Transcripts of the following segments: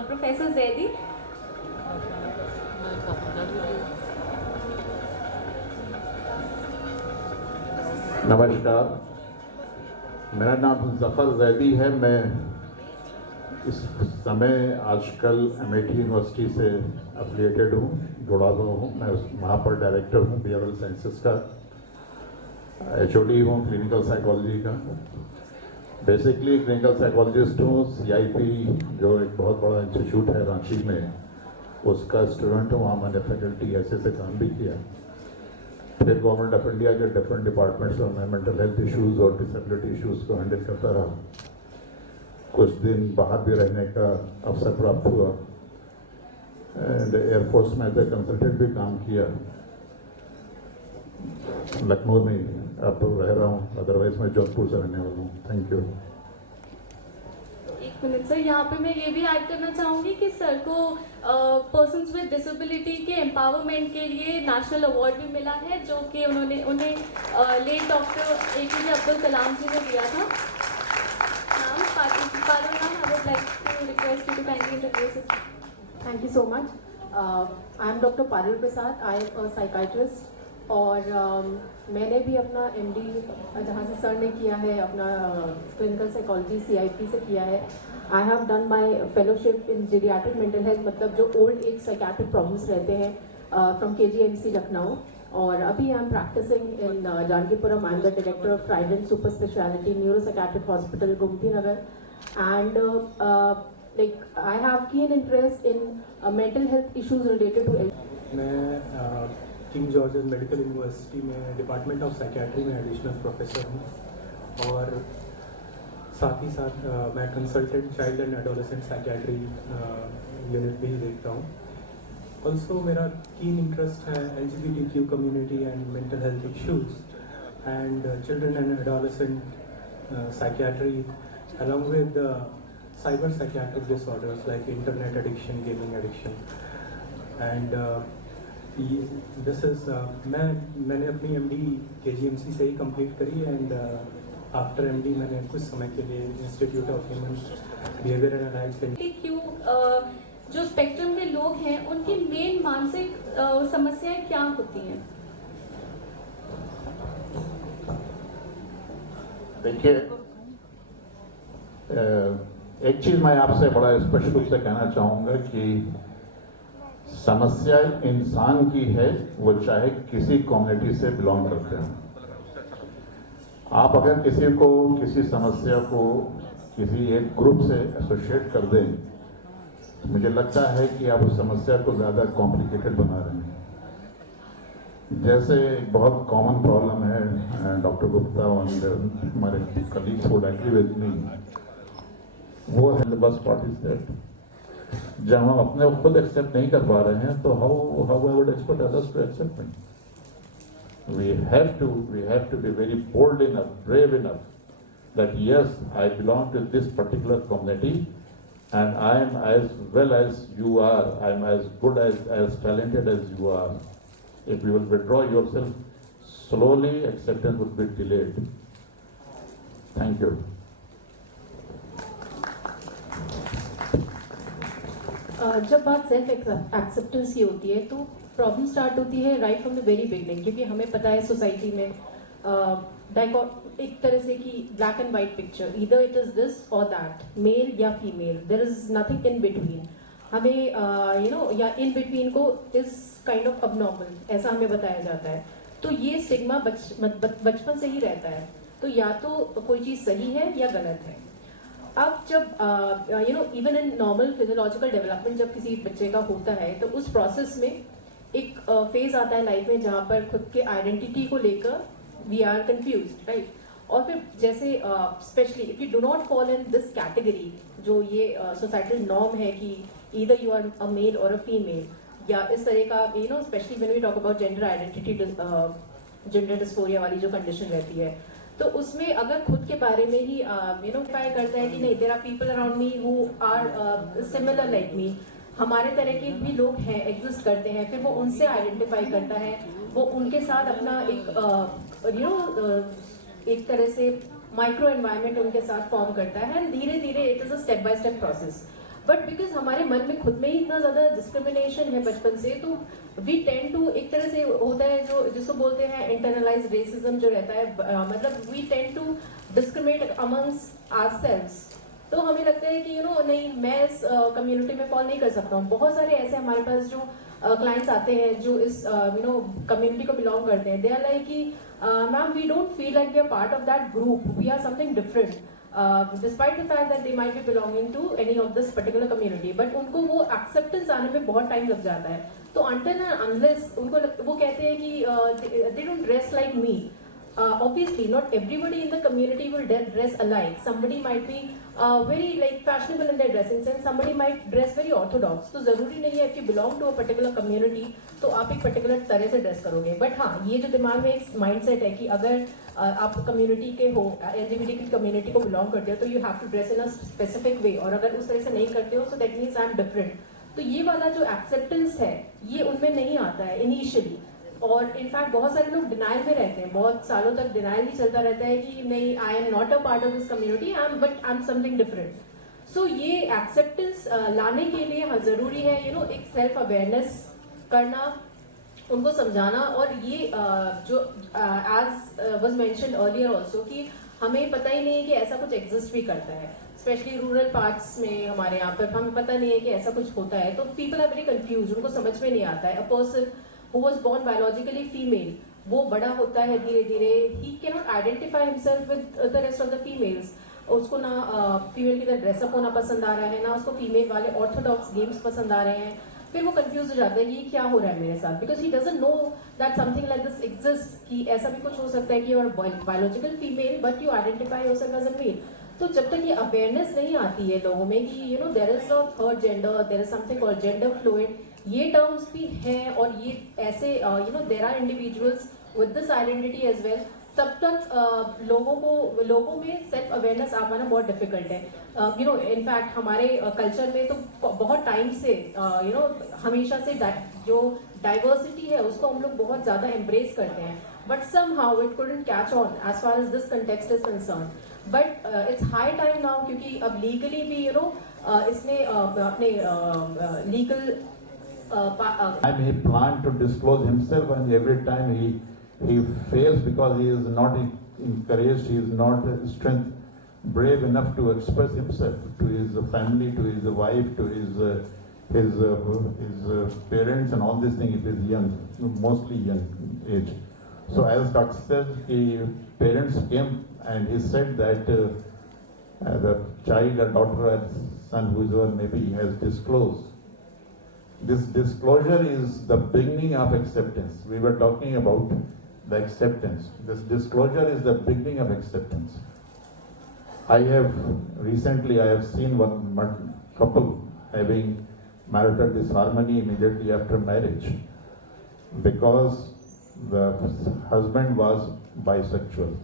Professor Zaidi. नमस्कार, मेरा नाम ज़फ़र ज़ैदी है। मैं इस समय आजकल एमआईटी यूनिवर्सिटी से एफिलिएटेड हूँ, जुड़ा हुआ हूँ। मैं वहाँ पर डायरेक्टर हूँ बिहेवियरल साइंसेस का, एचओडी हूँ क्लिनिकल साइकोलॉजी का। बेसिकली क्लिनिकल साइकोलॉजिस्ट हूँ। सीआईपी जो एक बहुत बड़ा इंस्टीट्यूट है रांची में, उसका स्टूडेंट हूँ। वहाँ मैंने फैकल्टी ऐसे से काम भी किया। फिर गवर्नमेंट ऑफ इंडिया के डिफरेंट डिपार्टमेंट्स में मैं मेंटल हेल्थ इश्यूज़ और डिसेबिलिटी इश्यूज़ को हैंडल करता रहा। कुछ दिन बाहर भी रहने का अवसर प्राप्त हुआ एंड एयरफोर्स में एज ए कंसल्टेंट भी काम किया। लखनऊ में अब रह रहा हूँ, अदरवाइज मैं जौनपुर से रहने वाला हूँ। Thank you. एक मिनट सर, यहाँ पे मैं ये भी ऐड करना चाहूँगी कि सर को पर्सन्स विद डिसेबिलिटी के एम्पावरमेंट के लिए नेशनल अवार्ड भी मिला है, जो कि उन्हें late doctor APJ Abdul Kalam जी ने दिया था। Parul ma'am, I would like to request you to kindly introduce yourself. Thank you so much. I am Dr. Parul Prasad. I am a psychiatrist. और मैंने भी अपना MD जहाँ से सर ने किया है, अपना क्लिनिकल साइकोलॉजी CIP से किया है। I have done my fellowship in geriatric mental health, मतलब जो ओल्ड एज साइकेट्रिक प्रॉब्लम्स रहते हैं, फ्रॉम KGMC लखनऊ। और अभी I am practising in Janakipuram. I am the director of Trident super speciality neuro psychiatric hospital Gomti Nagar. And like I have keen interest in mental health issues related to मैं king George's medical university में department of psychiatry में additional professor हूँ और साथ ही साथ मैं consultant child and adolescent psychiatry unit भी देखता हूँ। ऑल्सो मेरा कीन इंटरेस्ट है LGBTQ community and mental health issues and children and adolescent psychiatry along with cyber psychiatric disorders like internet addiction, gaming addiction, and this is मैंने अपनी MD KGMC से ही complete करी and after MD मैंने कुछ समय के लिए institute of human behaviour and analysis जो स्पेक्ट्रम के लोग हैं उनकी मेन मानसिक समस्याएं क्या होती हैं? देखिए, एक चीज मैं आपसे बड़ा स्पष्ट रूप से कहना चाहूंगा कि समस्या इंसान की है, वो चाहे किसी कम्युनिटी से बिलोंग करते हैं। आप अगर किसी को किसी समस्या को किसी एक ग्रुप से एसोसिएट कर दें, तो मुझे लगता है कि आप उस समस्या को ज्यादा कॉम्प्लिकेटेड बना रहे हैं। जैसे एक बहुत कॉमन प्रॉब्लम है, डॉक्टर गुप्ता और हमारे colleagues would agree with me, वो है the bus part is that जब हम अपने को खुद एक्सेप्ट नहीं कर पा रहे हैं तो how I would expect others to accept me. We have to be very bold enough, brave enough that yes I belong to this particular community and I am as well as you are, I am as good as talented as you are. If you will withdraw yourself slowly, acceptance would be delayed. Thank you. जब बात self acceptance की होती है तो problem start होती है right from the very beginning, क्योंकि हमें पता है सोसाइटी में एक तरह से कि black and white picture, either it is this और दैट, मेल या female, there is nothing in between. हमें या इन बिटवीन को इज काइंड ऑफ अबनॉर्मल, ऐसा हमें बताया जाता है। तो ये स्टिग्मा बचपन से ही रहता है। तो या तो कोई चीज सही है या गलत है। अब जब even in normal physiological development जब किसी बच्चे का होता है तो उस प्रोसेस में एक फेज आता है लाइफ में जहाँ पर खुद के आइडेंटिटी को लेकर वी आर कंफ्यूज्ड, राइट। और फिर जैसे specially if you do not fall in this category, जो ये सोसाइटल नॉर्म है कि either you are a male और अ फीमेल, या इस तरह का specially when we talk about gender identity, gender dysphoria वाली जो कंडीशन रहती है, तो उसमें अगर खुद के बारे में ही आइडेंटिफाई करता है कि नहीं, there are people around me who are similar like me, हमारे तरह के भी लोग हैं, एग्जिस्ट करते हैं, फिर वो उनसे आइडेंटिफाई करता है, वो उनके साथ अपना एक तरह से माइक्रो एनवायरनमेंट उनके साथ फॉर्म करता है। धीरे धीरे it is a step by step process. But because हमारे मन में खुद में ही इतना ज़्यादा डिस्क्रिमिनेशन है बचपन से, तो वी टेंड टू, एक तरह से होता है जो जिसको बोलते हैं इंटरनलाइज रेसिज्म जो रहता है, मतलब we tend to discriminate amongst ourselves. तो हमें लगता है कि नहीं, मैं इस कम्युनिटी में फॉल नहीं कर सकता हूँ। बहुत सारे ऐसे हमारे पास जो क्लाइंट्स आते हैं जो इस कम्युनिटी को बिलोंग करते हैं, दे आर लाइक कि ma'am we don't feel like we are part of that group, we are something different despite the fact that they might be belonging to any of this particular community, but उनको वो acceptance आने में बहुत time लग जाता है। तो until and unless वो कहते हैं कि they don't dress like me, obviously not everybody in the community will dress alike. Somebody might be very like fashionable in their dressing sense, somebody might dress very orthodox. तो जरूरी नहीं है कि belong to a particular community तो आप एक particular तरह से ड्रेस करोगे। बट हाँ, ये जो दिमाग में एक माइंडसेट है कि अगर आप कम्युनिटी के हो, LGBT की कम्युनिटी को बिलोंग करते हो, तो you have to dress in a specific way, और अगर उस तरह से नहीं करते हो तो that means I am different. तो ये वाला जो एक्सेप्टेंस है ये उनमें नहीं आता है इनिशियली, और इनफैक्ट बहुत सारे लोग डिनाइल में रहते हैं, बहुत सालों तक डिनाइल ही चलता रहता है कि नहीं, I am not a part of this community, but I am something different. So ये एक्सेप्टेंस लाने के लिए हाँ जरूरी है एक सेल्फ अवेयरनेस करना, उनको समझाना। और ये जो as was mentioned earlier also कि हमें पता ही नहीं है कि ऐसा कुछ एग्जिस्ट भी करता है, स्पेशली रूरल पार्ट्स में हमारे यहाँ पर हमें पता नहीं है कि ऐसा कुछ होता है, तो पीपल आर वेरी कंफ्यूज, उनको समझ में नहीं आता है। A person who was born biologically female, वो बड़ा होता है धीरे धीरे, he cannot identify himself with the rest of the females, उसको ना फीमेल की तरह ड्रेसअप होना पसंद आ रहा है, ना उसको फीमेल वाले ऑर्थोडॉक्स गेम्स पसंद आ रहे हैं, फिर वो कंफ्यूज हो जाता है कि ये क्या हो रहा है मेरे साथ, because he doesn't know that something like this exist, कि ऐसा भी कुछ हो सकता है कि you are biological female but you identify yourself as a male. तो जब तक ये अवेयरनेस नहीं आती है लोगों में कि there is a third gender, there is something called gender fluid, ये टर्म्स भी हैं, और ये ऐसे there are individuals with this identity as well, तब तक लोगों में सेल्फ अवेयरनेस आ पाना बहुत डिफिकल्ट है। इनफैक्ट हमारे कल्चर में तो बहुत टाइम से हमेशा से जो डाइवर्सिटी है उसको हम लोग बहुत ज्यादा एम्ब्रेस करते हैं, but somehow it couldn't catch on as far as this context is concern. But it's high time now, क्योंकि अब लीगली भी इसने अपने legal he planned to disclose himself, and every time he fails because he is not encouraged, he is not brave enough to express himself to his family, to his wife, to his parents and all these things if he is young, mostly young age. So as Dr. said, parents came and he said that the child or daughter or son, whoever maybe, has disclosed. This disclosure is the beginning of acceptance. We were talking about the acceptance. This disclosure is the beginning of acceptance. I have seen one couple having marital disharmony immediately after marriage because the husband was bisexual.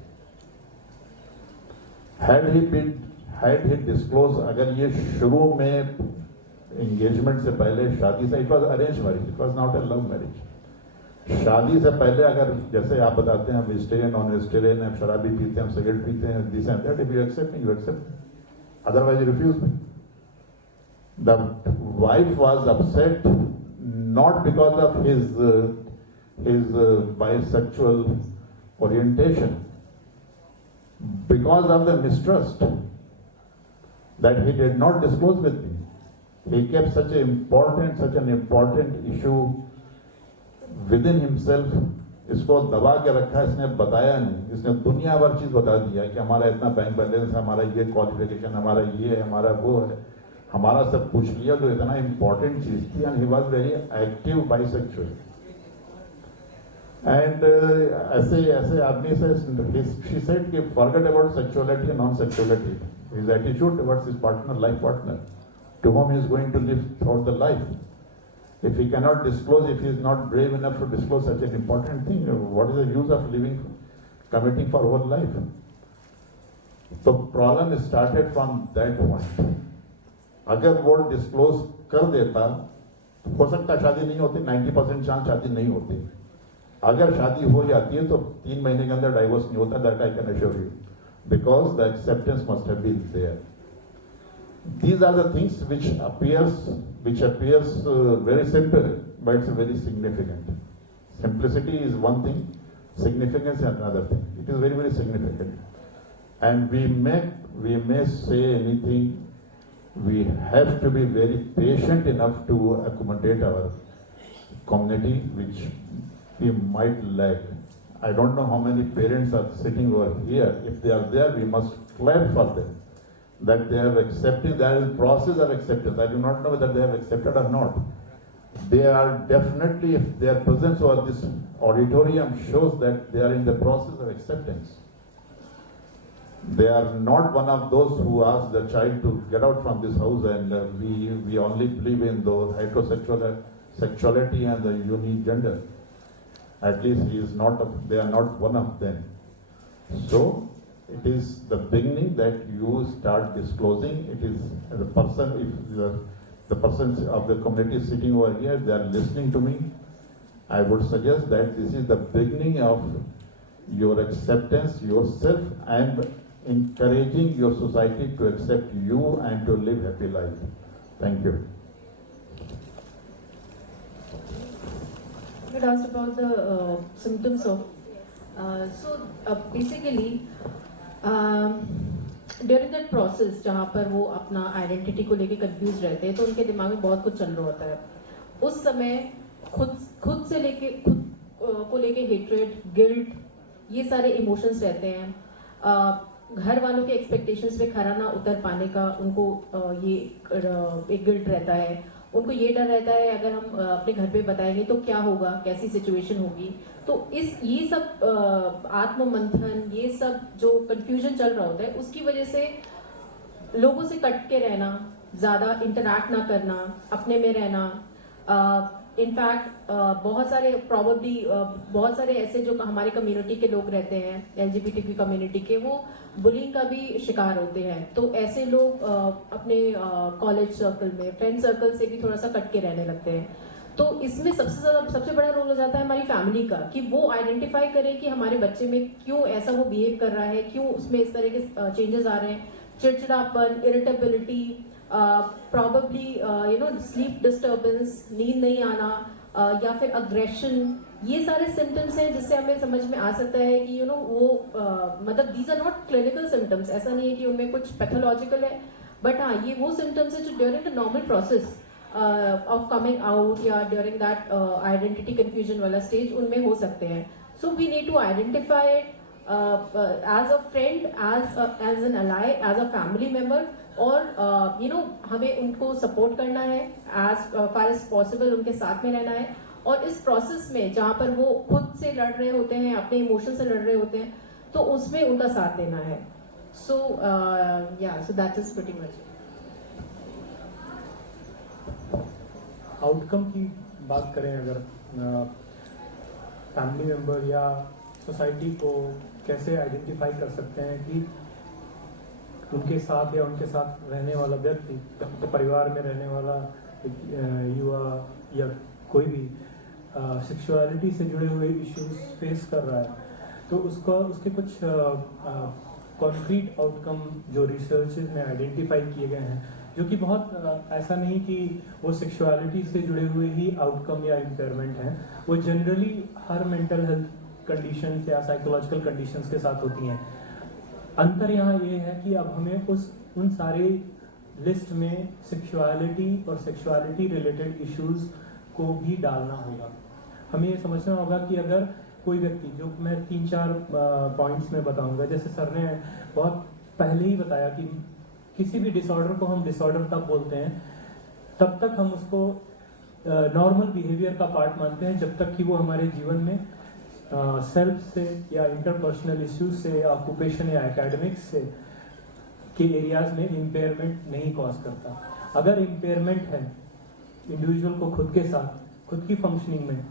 Had he disclosed, अगर ये शुरू में engagement से पहले, शादी से, it was arrange marriage, it was not a love marriage, शादी से पहले अगर जैसे आप बताते हैं हम वेजिटेरियन नॉन वेजिटेरियन, हम शराबी पीते हैं, हम सिगरेट पीते हैं, this and that, if you accept me, you accept, otherwise you refuse me. The wife was upset not because of his bisexual orientation, because of the mistrust that he did not disclose with me. He kept such an important issue within himself. इसको दबा के रखा, इसने बताया नहीं, इसने दुनिया भर चीज बता दिया कि हमारा इतना बैंक बैलेंस, हमारा ये क्वालिफिकेशन, हमारा ये है, हमारा वो है, हमारा सब पूछ लिया जो इतना इंपॉर्टेंट चीज थी। And he was very active bisexual. And ऐसे आदमी से शी सेड कि forget about sexuality and non sexuality, his attitude towards his partner, life partner, to whom he is going to live throughout the life. If he cannot disclose, if he is not brave enough to disclose such an important thing, what is the use of living, committing for whole life? So problem started from that point. अगर वो disclose कर देता, हो सकता शादी नहीं होती, 90% chance शादी नहीं होती। अगर शादी हो जाती है तो 3 महीने के अंदर डाइवोर्स नहीं होता, that I can assure you, because the acceptance must have been there. these are the things which appears very simple, but it's very significant. Simplicity is one thing, significance is another thing. It is very, very significant. And we may say anything, we have to be very patient enough to accommodate our community, which we might lack. I don't know how many parents are sitting over here. If they are there, we must clap for them, that they have accepted, there is a process of acceptance. I do not know whether they have accepted or not. They are definitely, if their presence over this auditorium shows that they are in the process of acceptance. They are not one of those who ask the child to get out from this house and we only believe in the heterosexuality and the unique gender. At least they are not one of them. So it is the beginning that you start disclosing. It is the person, if the persons of the community sitting over here, they are listening to me. I would suggest that this is the beginning of your acceptance yourself and encouraging your society to accept you and to live happy life. Thank you. You had asked about the symptoms of basically during that process जहाँ पर वो अपना identity को लेके confuse रहते हैं, तो उनके दिमाग में बहुत कुछ चल रहा होता है। उस समय खुद से लेके खुद को लेके हेट्रेड, गिल्ट, ये सारे इमोशंस रहते हैं। घर वालों के एक्सपेक्टेशंस पे खरा ना उतर पाने का उनको ये एक गिल्ट रहता है। उनको ये डर रहता है अगर हम अपने घर पे बताएंगे तो क्या होगा, कैसी सिचुएशन होगी। तो ये सब आत्म मंथन, ये सब जो कंफ्यूजन चल रहा होता है, उसकी वजह से लोगों से कट के रहना, ज़्यादा इंटरैक्ट ना करना, अपने में रहना। इनफैक्ट बहुत सारे ऐसे जो हमारे कम्युनिटी के लोग रहते हैं, LGBTQ कम्युनिटी के, वो बुलिंग का भी शिकार होते हैं। तो ऐसे लोग अपने कॉलेज सर्कल में, फ्रेंड सर्कल से भी थोड़ा सा कट के रहने लगते हैं। तो इसमें सबसे बड़ा रोल हो जाता है हमारी फैमिली का, कि वो आइडेंटिफाई करें कि हमारे बच्चे में क्यों ऐसा वो बिहेव कर रहा है, क्यों उसमें इस तरह के चेंजेस आ रहे हैं। चिड़चिड़ापन, इरिटेबिलिटी, प्रॉबेबली स्लीप डिस्टर्बेंस, नींद नहीं आना, या फिर अग्रेशन, ये सारे सिम्टम्स हैं जिससे हमें समझ में आ सकता है कि वो मतलब these are not clinical symptoms. ऐसा नहीं है कि उनमें कुछ पैथोलॉजिकल है, बट हाँ, ये वो सिम्टम्स है जो during the normal process of coming out या ड्यूरिंग दैट आइडेंटिटी कंफ्यूजन वाला स्टेज उनमें हो सकते हैं। So we need to identify as a friend, as an ally, as a family member, और हमें उनको सपोर्ट करना है, एज फार एज पॉसिबल उनके साथ में रहना है। और इस प्रोसेस में जहाँ पर वो खुद से लड़ रहे होते हैं, अपने इमोशन से लड़ रहे होते हैं, तो उसमें उनका साथ देना है। So that is pretty much. Outcome की बात करें अगर, फैमिली मेम्बर या सोसाइटी को कैसे आइडेंटिफाई कर सकते हैं कि उनके साथ या उनके साथ रहने वाला व्यक्ति, तो परिवार में रहने वाला युवा या कोई भी सेक्सुअलिटी से जुड़े हुए इश्यूज फेस कर रहा है, तो उसके कुछ कॉन्क्रीट आउटकम जो रिसर्च में आइडेंटिफाई किए गए हैं, जो कि बहुत ऐसा नहीं कि वो सेक्सुअलिटी से जुड़े हुए ही आउटकम या इम्पेयरमेंट हैं, वो जनरली हर मेंटल हेल्थ कंडीशन या साइकोलॉजिकल कंडीशंस के साथ होती हैं। अंतर यहाँ ये है कि अब हमें उन सारे लिस्ट में सेक्सुअलिटी और सेक्सुअलिटी रिलेटेड इश्यूज को भी डालना होगा। हमें ये समझना होगा कि अगर कोई व्यक्ति, जो मैं 3-4 पॉइंट्स में बताऊंगा, जैसे सर ने बहुत पहले ही बताया कि किसी भी डिसऑर्डर को हम डिसऑर्डर तब बोलते हैं तब तक हम उसको नॉर्मल बिहेवियर का पार्ट मानते हैं, जब तक कि वो हमारे जीवन में सेल्फ से या इंटरपर्सनल इश्यूज से या ऑक्यूपेशन या एकेडमिक्स से के एरियाज में इम्पेयरमेंट नहीं कॉज करता। अगर इम्पेयरमेंट है इंडिविजुअल को खुद के साथ, खुद की फंक्शनिंग में,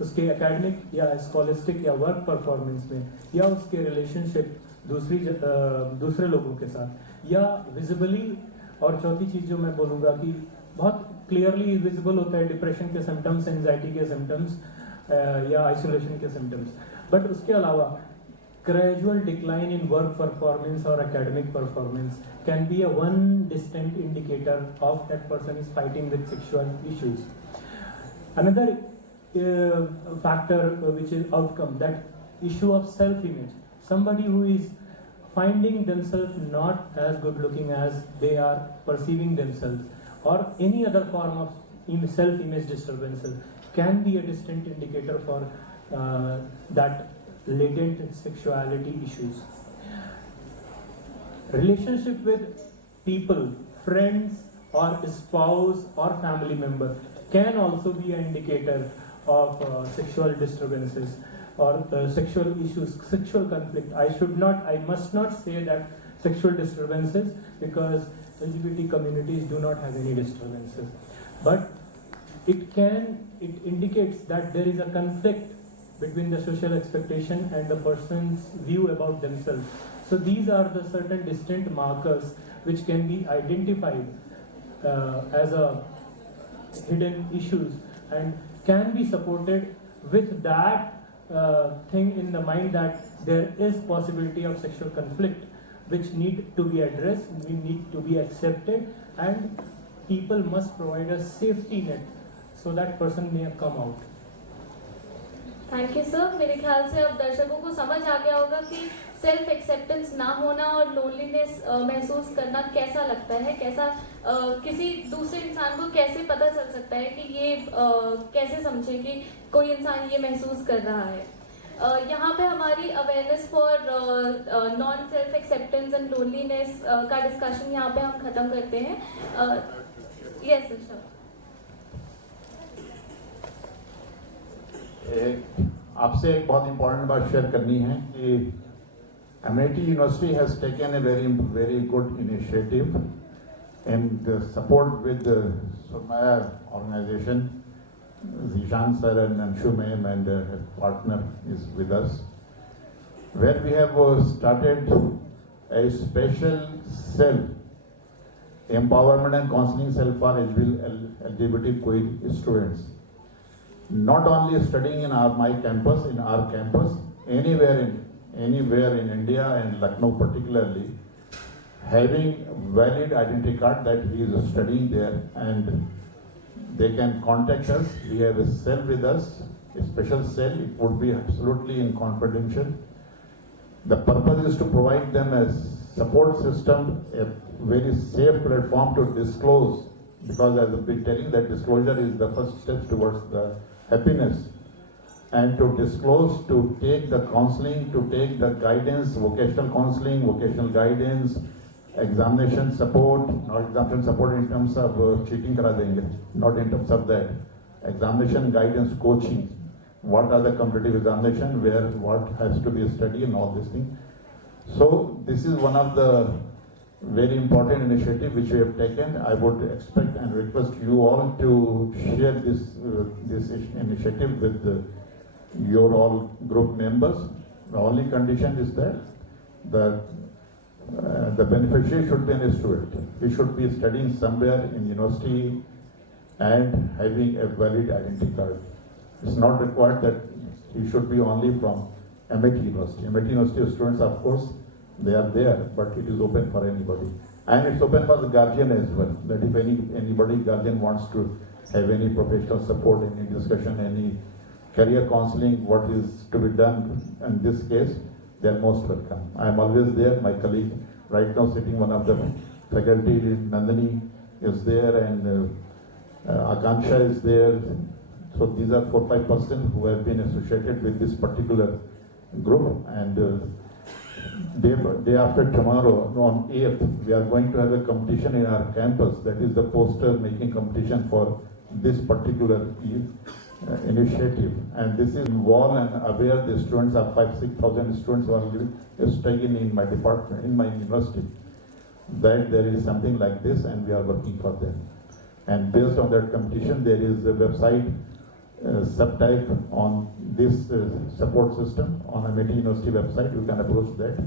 उसके एकेडमिक या स्कॉलिस्टिक या वर्क परफॉर्मेंस में, या उसके रिलेशनशिप दूसरे लोगों के साथ, या विजिबली, और चौथी चीज जो मैं बोलूँगा कि बहुत क्लियरली विजिबल होता है डिप्रेशन के सिम्टम्स, एंजाइटी के सिम्टम्स या आइसोलेशन के सिम्टम्स, बट उसके अलावा gradual decline in work performance or academic performance can be a one distinct indicator of that person is fighting with sexual issues. Another factor which is outcome, that issue of self-image. Somebody who is finding themselves not as good looking as they are perceiving themselves, or any other form of self-image disturbances can be a distinct indicator for that latent sexuality issues. Relationship with people, friends or spouse or family member can also be an indicator of sexual disturbances or sexual issues, sexual conflict. I must not say that sexual disturbances, because LGBT communities do not have any disturbances. But it indicates that there is a conflict between the social expectation and the person's view about themselves. So these are the certain distinct markers which can be identified as a hidden issues and can be supported with that thing in the mind that there is possibility of sexual conflict which need to be addressed, we need to be accepted, and people must provide a safety net so that person may come out. Thank you sir. मेरे ख्याल से अब दर्शकों को समझ आ गया होगा कि सेल्फ एक्सेप्टेंस ना होना और लोनलीनेस महसूस करना कैसा लगता है, कैसा किसी दूसरे इंसान को कैसे पता चल सकता है कि ये कैसे समझे कि कोई इंसान ये महसूस कर रहा है। यहाँ पे हमारी awareness for non self acceptance and loneliness का डिस्कशन यहाँ पे हम खत्म करते हैं। Yes sir. आपसे एक बहुत इम्पोर्टेंट बात शेयर करनी है कि MIT university has taken a very good initiative and support with Surmaya organisation. Zishan sir and Anshu ma'am and her partner is with us, where we have started a special cell, empowerment and counseling cell for LGBT queer students. Not only studying in my campus, in our campus, anywhere in India and Lucknow particularly, having valid identity card that he is studying there, and they can contact us. We have a cell with us, a special cell. It would be absolutely in confidential. The purpose is to provide them a support system, a very safe platform to disclose, because as I've been telling, that disclosure is the first step towards the happiness, and to disclose, to take the counseling, to take the guidance, vocational counseling, vocational guidance, examination support, not examination support in terms of cheating kara denge, not in terms of that, examination guidance, coaching, what are the competitive examination, where what has to be studied and all these things. So this is one of the very important initiative which we have taken. I would expect and request you all to share this initiative with your all group members. The only condition is that the beneficiary should be a student. He should be studying somewhere in university and having a valid identity card. It's not required that he should be only from MIT University. MIT University students, of course, they are there, but it is open for anybody. And it's open for the guardian as well, that if anybody guardian wants to have any professional support, any discussion, any career counseling, what is to be done in this case, they are most welcome. I am always there. My colleague right now sitting, one of the faculty, Nandini is there, and Akansha is there. So these are 4-5 persons who have been associated with this particular group, and day after tomorrow, on 8th, we are going to have a competition in our campus. That is the poster making competition for this particular initiative, and this is involved and aware the students are 5,000-6,000 students who are studying in my department, in my university, that there is something like this, and we are working for them. And based on that competition, there is a website subtype on this support system on MIT University website. You can approach that,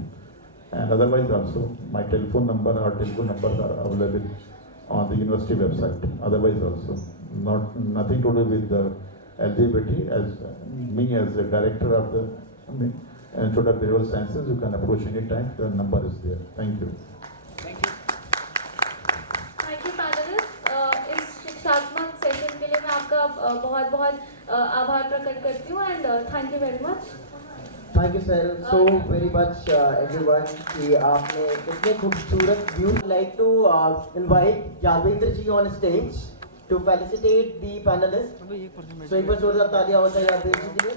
and otherwise also my telephone number or telephone numbers are available on the university website. Otherwise also, nothing to do with the LGBT, as me as the director of the Institute of Behavioral Sciences. You can approach any time. The number is there. Thank you. Thank you panelist. इस शिक्षात्मक session के लिए मैं आपका बहुत बहुत आभार प्रकट करती हूँ and thank you very much. Thank you sir so very much everyone कि आपने इतने खूबसूरत view like to invite Yadavendra ji on stage to felicitate the panelist so एक बार जोरदार तालियां होना चाहिए यादवेंद्र जी के लिए।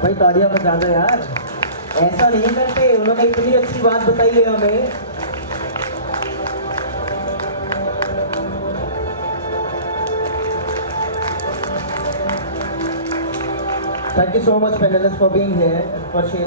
भाई तालियां बजा दो यार, ऐसा नहीं करते, उन्होंने इतनी अच्छी बात बताई है हमें। Thank you so much panelists for being here and for sharing